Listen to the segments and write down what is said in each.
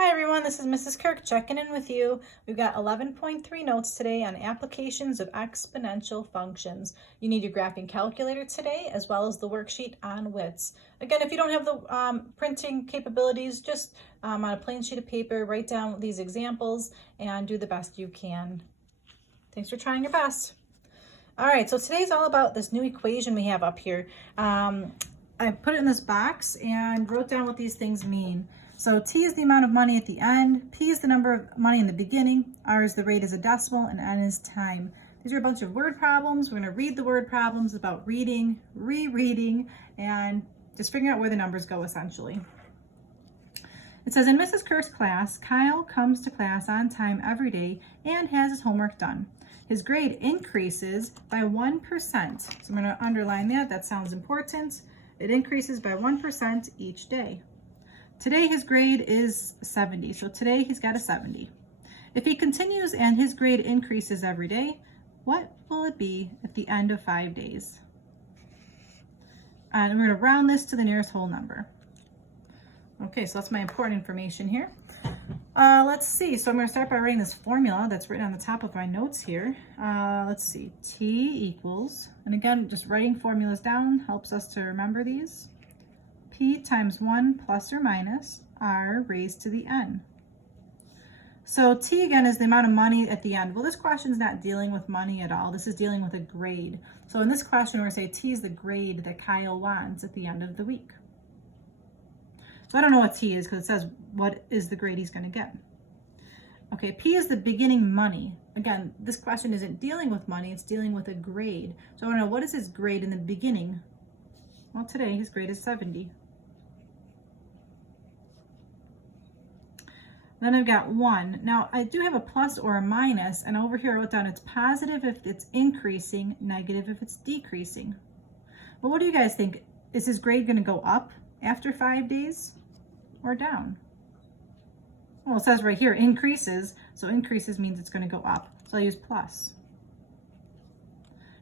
Hi everyone, this is Mrs. Kirk checking in with you. We've got 11.3 notes today on applications of exponential functions. You need your graphing calculator today as well as the worksheet on widths. Again, if you don't have the printing capabilities, just on a plain sheet of paper, write down these examples and do the best you can. Thanks for trying your best. All right, so today's all about this new equation we have up here. I put it in this box and wrote down what these things mean. So T is the amount of money at the end, P is the number of money in the beginning, R is the rate as a decimal, and N is time. These are a bunch of word problems. We're going to read the word problems about reading, rereading, and just figuring out where the numbers go essentially. It says, in Mrs. Kirk's class, Kyle comes to class on time every day and has his homework done. His grade increases by 1%. So I'm going to underline that. That sounds important. It increases by 1% each day. Today his grade is 70, so today he's got a 70. If he continues and his grade increases every day, what will it be at the end of 5 days? And we're going to round this to the nearest whole number. Okay, so that's my important information here. Let's see, so I'm going to start by writing this formula that's written on the top of my notes here. Let's see, T equals, and again, just writing formulas down helps us to remember these. P times 1 plus or minus R raised to the N. So T again is the amount of money at the end. Well, this question is not dealing with money at all. This is dealing with a grade. So in this question, we're going to say T is the grade that Kyle wants at the end of the week. So I don't know what T is because it says what is the grade he's going to get. Okay, P is the beginning money. Again, this question isn't dealing with money, it's dealing with a grade. So I want to know, what is his grade in the beginning? Well, today his grade is 70. Then I've got 1. Now I do have a plus or a minus, and over here I wrote down it's positive if it's increasing, negative if it's decreasing. Well, what do you guys think? Is his grade going to go up after 5 days or down? Well, it says right here increases, so increases means it's going to go up. So I'll use plus.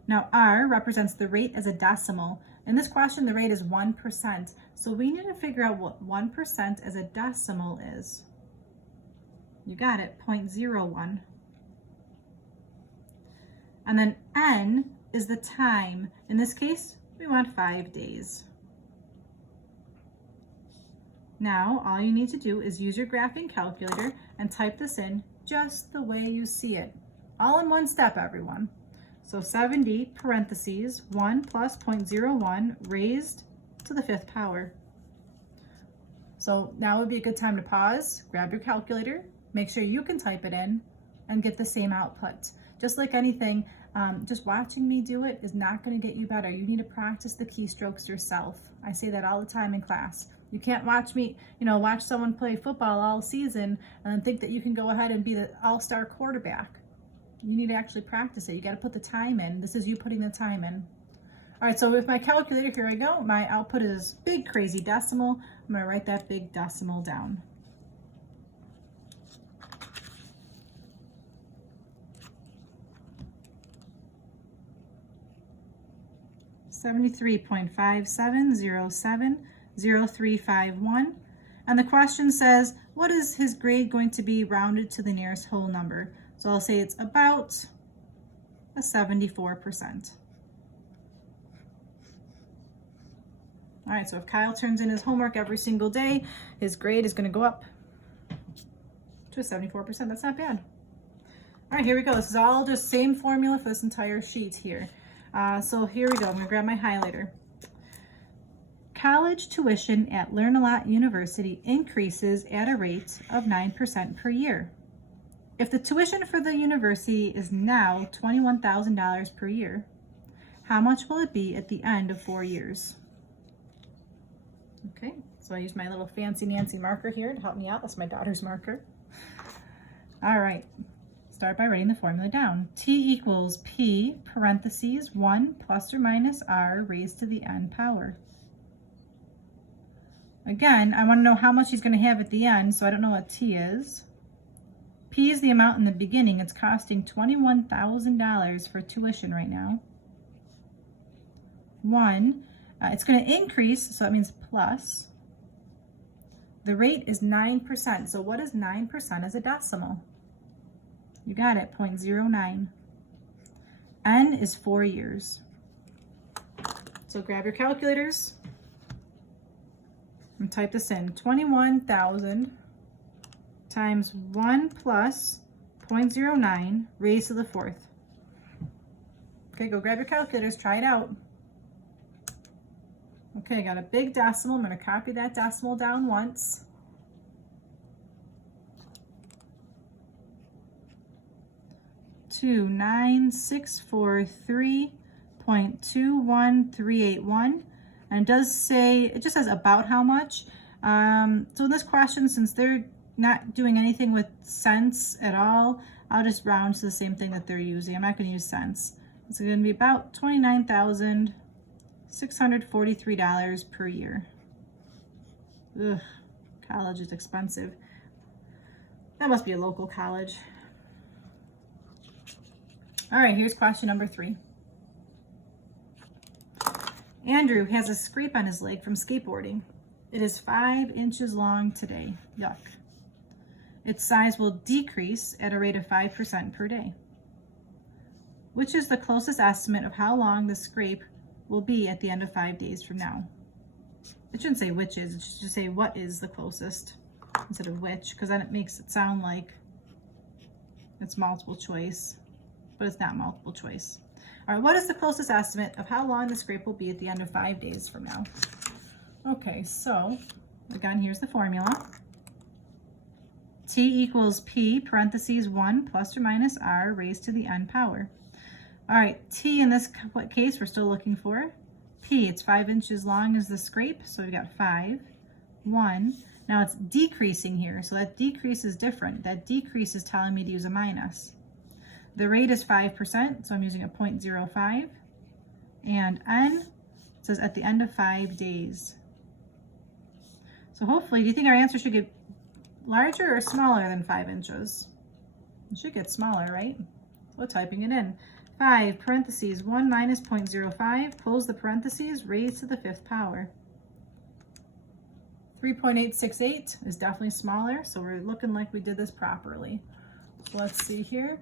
Now R represents the rate as a decimal. In this question, the rate is 1%. So we need to figure out what 1% as a decimal is. You got it, 0.01. And then N is the time. In this case, we want 5 days. Now, all you need to do is use your graphing calculator and type this in just the way you see it. All in one step, everyone. So 70 parentheses 1 plus 0.01 raised to the 5th power. So now would be a good time to pause, grab your calculator, make sure you can type it in and get the same output. Just like anything, just watching me do it is not going to get you better. You need to practice the keystrokes yourself. I say that all the time in class. You can't watch me, watch someone play football all season and then think that you can go ahead and be the all-star quarterback. You need to actually practice it. You got to put the time in. This is you putting the time in. All right, so with my calculator, here I go. My output is big, crazy decimal. I'm going to write that big decimal down. $73.57070351, and the question says, what is his grade going to be rounded to the nearest whole number? So I'll say it's about a 74%. All right, so if Kyle turns in his homework every single day, his grade is going to go up to a 74%. That's not bad. All right, here we go. This is all just same formula for this entire sheet here. So here we go. I'm going to grab my highlighter. College tuition at Learn-A-Lot University increases at a rate of 9% per year. If the tuition for the university is now $21,000 per year, how much will it be at the end of 4 years? Okay, so I use my little fancy Nancy marker here to help me out. That's my daughter's marker. All right. Start by writing the formula down. T equals P parentheses 1 plus or minus R raised to the N power. Again, I want to know how much he's going to have at the end, so I don't know what T is. P is the amount in the beginning. It's costing $21,000 for tuition right now. 1, it's going to increase, so that means plus. The rate is 9%. So what is 9% as a decimal? You got it, 0.09. N is 4 years. So grab your calculators and type this in. 21,000 times 1 plus 0.09 raised to the 4th. Okay, go grab your calculators, try it out. Okay, I got a big decimal. I'm going to copy that decimal down once. To 9,643.21381, and it does say, it just says about how much. So in this question, since they're not doing anything with cents at all, I'll just round to the same thing that they're using. I'm not going to use cents. It's going to be about $29,643 per year. Ugh, college is expensive. That must be a local college. All right, here's question number 3. Andrew has a scrape on his leg from skateboarding. It is 5 inches long today. Yuck. Its size will decrease at a rate of 5% per day. Which is the closest estimate of how long the scrape will be at the end of 5 days from now? It shouldn't say which is, it should just say what is the closest instead of which, because then it makes it sound like it's multiple choice, but it's not multiple choice. All right, what is the closest estimate of how long the scrape will be at the end of 5 days from now? Okay, so again, here's the formula. T equals P parentheses 1 plus or minus R raised to the n power. All right, T in this case, we're still looking for P. It's 5 inches long is the scrape, so we've got 5, 1. Now it's decreasing here, so that decrease is different. That decrease is telling me to use a minus. The rate is 5%, so I'm using a 0.05. And N says at the end of 5 days. So hopefully, do you think our answer should get larger or smaller than 5 inches? It should get smaller, right? So typing it in. 5 parentheses 1 minus 0.05, close the parentheses, raised to the 5th power. 3.868 is definitely smaller, so we're looking like we did this properly. So let's see here.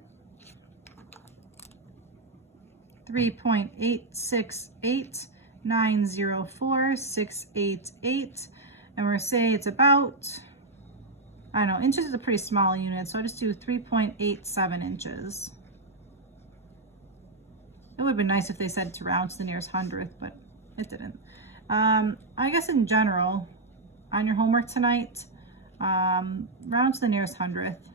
3.868, 904,688, and we're going to say it's about, I don't know, inches is a pretty small unit, so I just do 3.87 inches. It would have been nice if they said to round to the nearest hundredth, but it didn't. I guess in general, on your homework tonight, round to the nearest hundredth.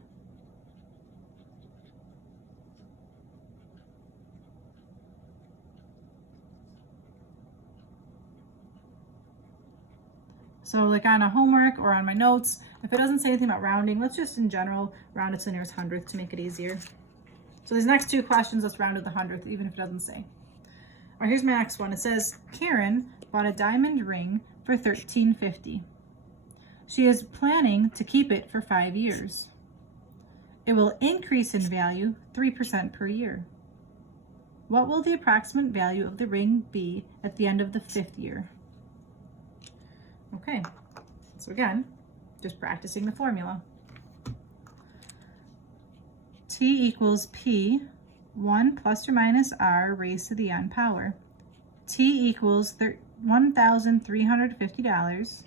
So like on a homework or on my notes, if it doesn't say anything about rounding, let's just in general round it to the nearest hundredth to make it easier. So these next 2 questions, let's round to the hundredth, even if it doesn't say. All right, here's my next one. It says, Karen bought a diamond ring for $13.50. She is planning to keep it for 5 years. It will increase in value 3% per year. What will the approximate value of the ring be at the end of the 5th year? Okay, so again, just practicing the formula. T equals P, 1 plus or minus R raised to the n power. T equals $1,350.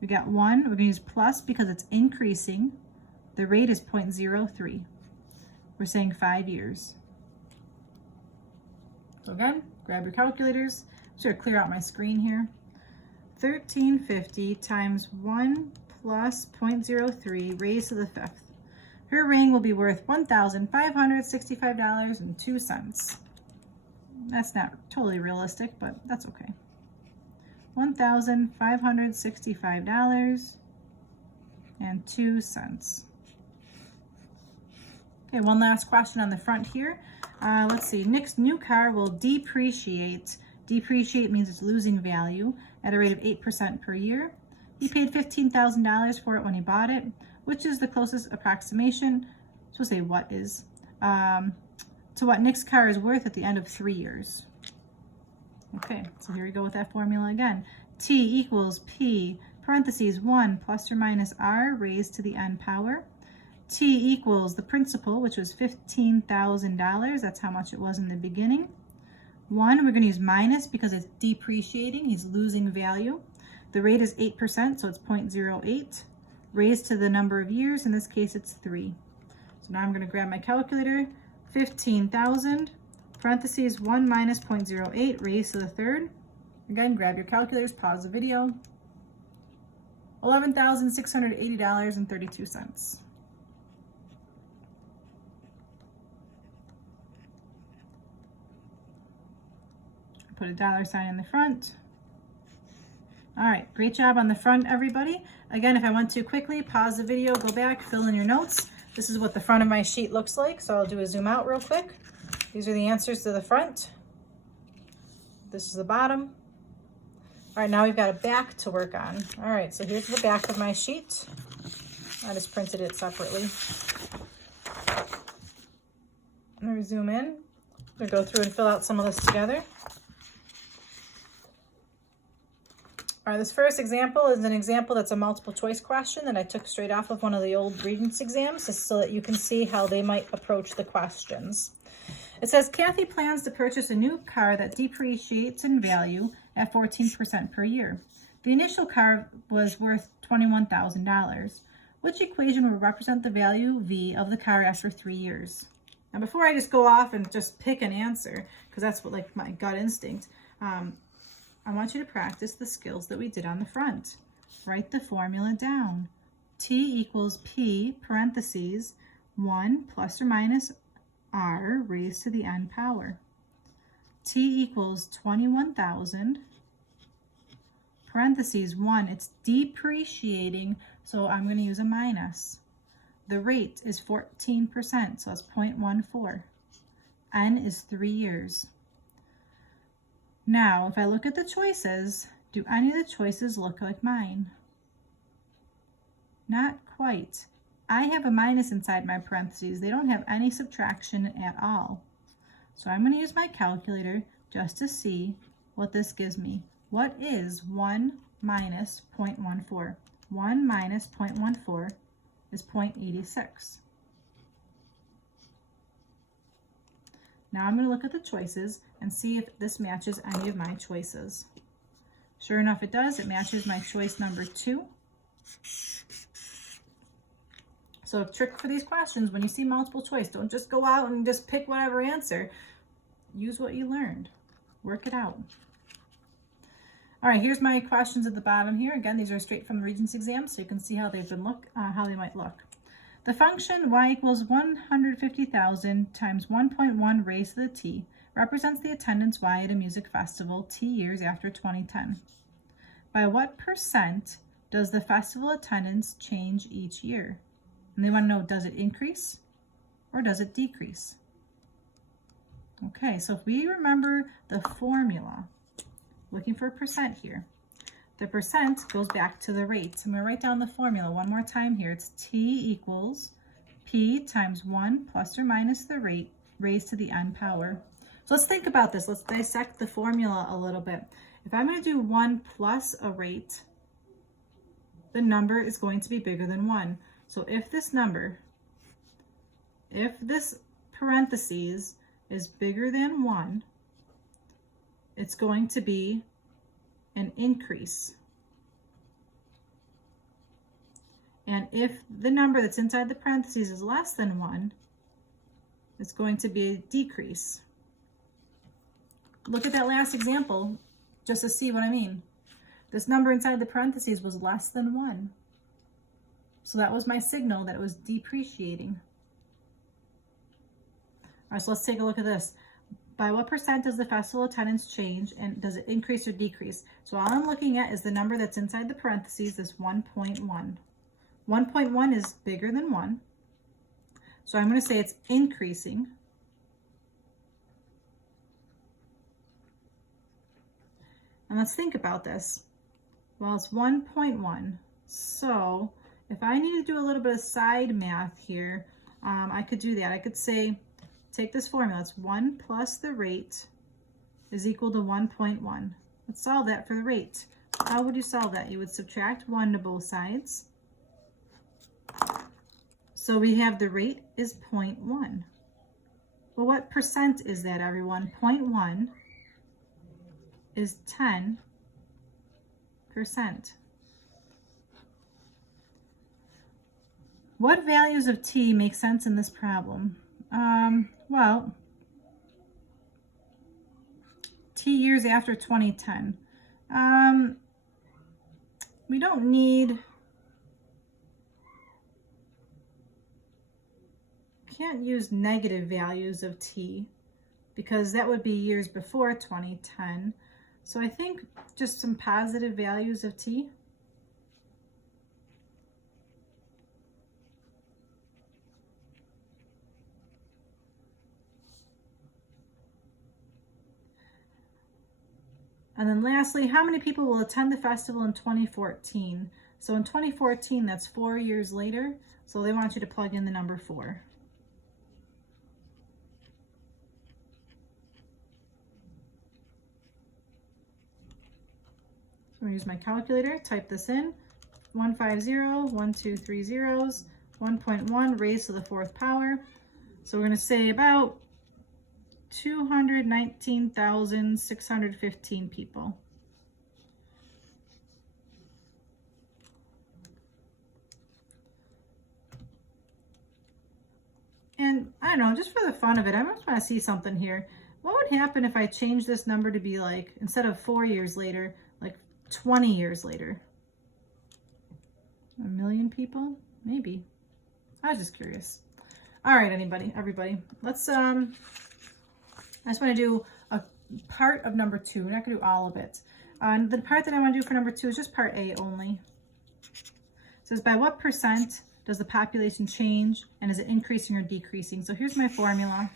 We got 1, we're going to use plus because it's increasing. The rate is 0.03. We're saying 5 years. So again, grab your calculators. I'm just going to clear out my screen here. 1350 times 1 plus 0.03 raised to the 5th. Her ring will be worth $1,565.02. That's not totally realistic, but that's okay. $1,565.02. Okay, one last question on the front here. Let's see, Nick's new car will depreciate. Depreciate means it's losing value at a rate of 8% per year. He paid $15,000 for it when he bought it. Which is the closest approximation, so we'll say what is, to what Nick's car is worth at the end of 3 years. Okay, so here we go with that formula again. T equals P parentheses 1 plus or minus r raised to the n power. T equals the principal, which was $15,000. That's how much it was in the beginning. 1, we're going to use minus because it's depreciating. He's losing value. The rate is 8%, so it's 0.08. Raised to the number of years, in this case it's 3. So now I'm going to grab my calculator. 15,000, parentheses 1 minus 0.08 raised to the third. Again, grab your calculators, pause the video. $11,680.32. Put a $ in the front. All right, great job on the front, everybody. Again, if I went too quickly, pause the video, go back, fill in your notes. This is what the front of my sheet looks like, so I'll do a zoom out real quick. These are the answers to the front. This is the bottom. All right, now we've got a back to work on. All right, so here's the back of my sheet. I just printed it separately. I'm gonna zoom in. I'm gonna go through and fill out some of this together. All right, this first example is an example that's a multiple choice question that I took straight off of one of the old Regents exams, just so that you can see how they might approach the questions. It says, Kathy plans to purchase a new car that depreciates in value at 14% per year. The initial car was worth $21,000. Which equation will represent the value V of the car after 3 years? Now, before I just go off and just pick an answer, because that's what, like, my gut instinct, I want you to practice the skills that we did on the front. Write the formula down. T equals P, parentheses, 1 plus or minus R raised to the n power. T equals 21,000, parentheses 1, it's depreciating, so I'm going to use a minus. The rate is 14%, so that's 0.14. N is 3 years. Now, if I look at the choices, do any of the choices look like mine? Not quite. I have a minus inside my parentheses. They don't have any subtraction at all. So I'm going to use my calculator just to see what this gives me. What is 1 minus 0.14? 1 minus 0.14 is 0.86. Now I'm going to look at the choices and see if this matches any of my choices. Sure enough, it does. It matches my choice number 2. So a trick for these questions, when you see multiple choice, don't just go out and just pick whatever answer. Use what you learned. Work it out. All right, here's my questions at the bottom here. Again, these are straight from the Regents exam, so you can see how they've been how they might look. The function y equals 150,000 times 1.1 raised to the t represents the attendance y at a music festival t years after 2010. By what percent does the festival attendance change each year? And they want to know, does it increase or does it decrease? Okay, so if we remember the formula, looking for a percent here, the percent goes back to the rate. I'm going to write down the formula one more time here. It's T equals P times 1 plus or minus the rate raised to the n power. So let's think about this. Let's dissect the formula a little bit. If I'm going to do 1 plus a rate, the number is going to be bigger than 1. So if this parentheses is bigger than 1, it's going to be an increase. And if the number that's inside the parentheses is less than 1, it's going to be a decrease. Look at that last example just to see what I mean. This number inside the parentheses was less than 1. So that was my signal that it was depreciating. All right, so let's take a look at this. By what percent does the festival attendance change, and does it increase or decrease? So all I'm looking at is the number that's inside the parentheses, this 1.1. 1.1 is bigger than 1. So I'm going to say it's increasing. And let's think about this. Well, it's 1.1. So if I need to do a little bit of side math here, I could do that. I could say, take this formula. It's 1 plus the rate is equal to 1.1. Let's solve that for the rate. How would you solve that? You would subtract 1 to both sides. So we have the rate is 0.1. Well, what percent is that, everyone? 0.1 is 10%. What values of t make sense in this problem? Well, t years after 2010. We don't need, can't use negative values of t because that would be years before 2010. So I think just some positive values of t. And then lastly, how many people will attend the festival in 2014? So in 2014, that's 4 years later. So they want you to plug in the number 4. So I'm going to use my calculator, type this in. 150, 1, 2, 3 zeros, 1.1 raised to the 4th power. So we're going to say about 219,615 people. And I don't know, just for the fun of it, I just want to see something here. What would happen if I change this number to be like, instead of 4 years later, like 20 years later? 1 million people? Maybe. I was just curious. All right, everybody, let's I just want to do a part of number 2. We're not going to do all of it. The part that I want to do for number 2 is just part A only. It says, by what percent does the population change, and is it increasing or decreasing? So here's my formula.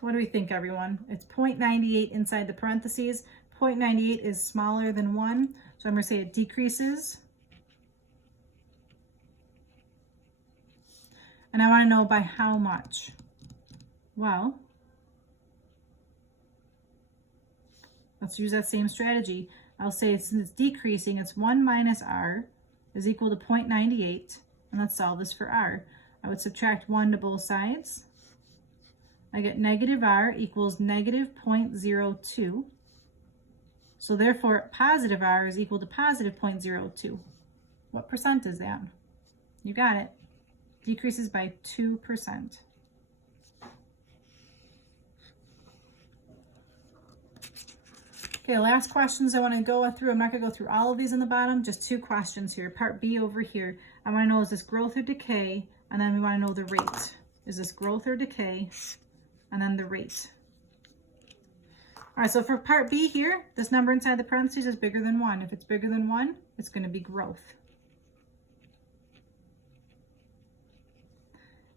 What do we think, everyone? It's 0.98 inside the parentheses. 0.98 is smaller than 1, so I'm going to say it decreases. And I want to know by how much. Well, let's use that same strategy. I'll say since it's decreasing, it's 1 minus r is equal to 0.98. And let's solve this for r. I would subtract 1 to both sides. I get negative r equals negative 0.02. So therefore, positive r is equal to positive 0.02. What percent is that? You got it. Decreases by 2%. Okay, last questions I want to go through. I'm not going to go through all of these in the bottom, just 2 questions here. Part B over here. I want to know, is this growth or decay? And then we want to know the rate. Is this growth or decay? And then the rate. All right, so for part B here, this number inside the parentheses is bigger than 1. If it's bigger than 1, it's going to be growth.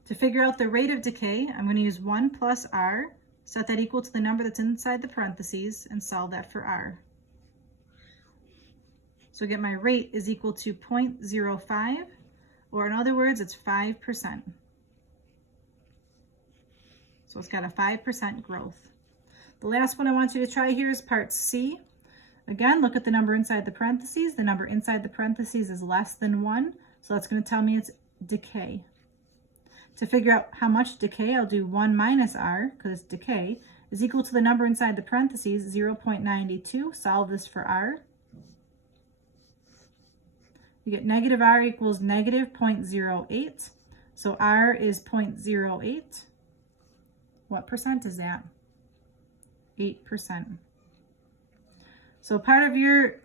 To figure out the rate of decay, I'm going to use 1 plus r. Set that equal to the number that's inside the parentheses and solve that for r. So I get my rate is equal to 0.05, or in other words, it's 5%. So it's got a 5% growth. The last one I want you to try here is part C. Again, look at the number inside the parentheses. The number inside the parentheses is less than 1, so that's going to tell me it's decay. To figure out how much decay, I'll do 1 minus r, because it's decay, is equal to the number inside the parentheses, 0.92. Solve this for r. You get negative r equals negative 0.08. So r is 0.08. What percent is that? 8%. So part of your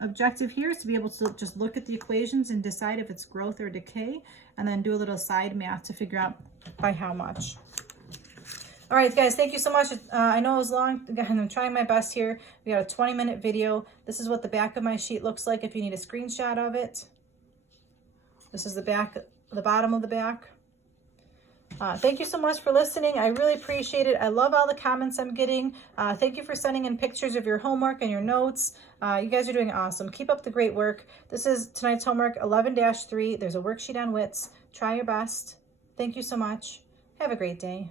objective here is to be able to just look at the equations and decide if it's growth or decay, and then do a little side math to figure out by how much. All right, guys, thank you so much. I know it was long. I'm trying my best here. We got a 20-minute video. This is what the back of my sheet looks like if you need a screenshot of it. This is the back, the bottom of the back. Thank you so much for listening. I really appreciate it. I love all the comments I'm getting. Thank you for sending in pictures of your homework and your notes. You guys are doing awesome. Keep up the great work. This is tonight's homework 11-3. There's a worksheet on WITS. Try your best. Thank you so much. Have a great day.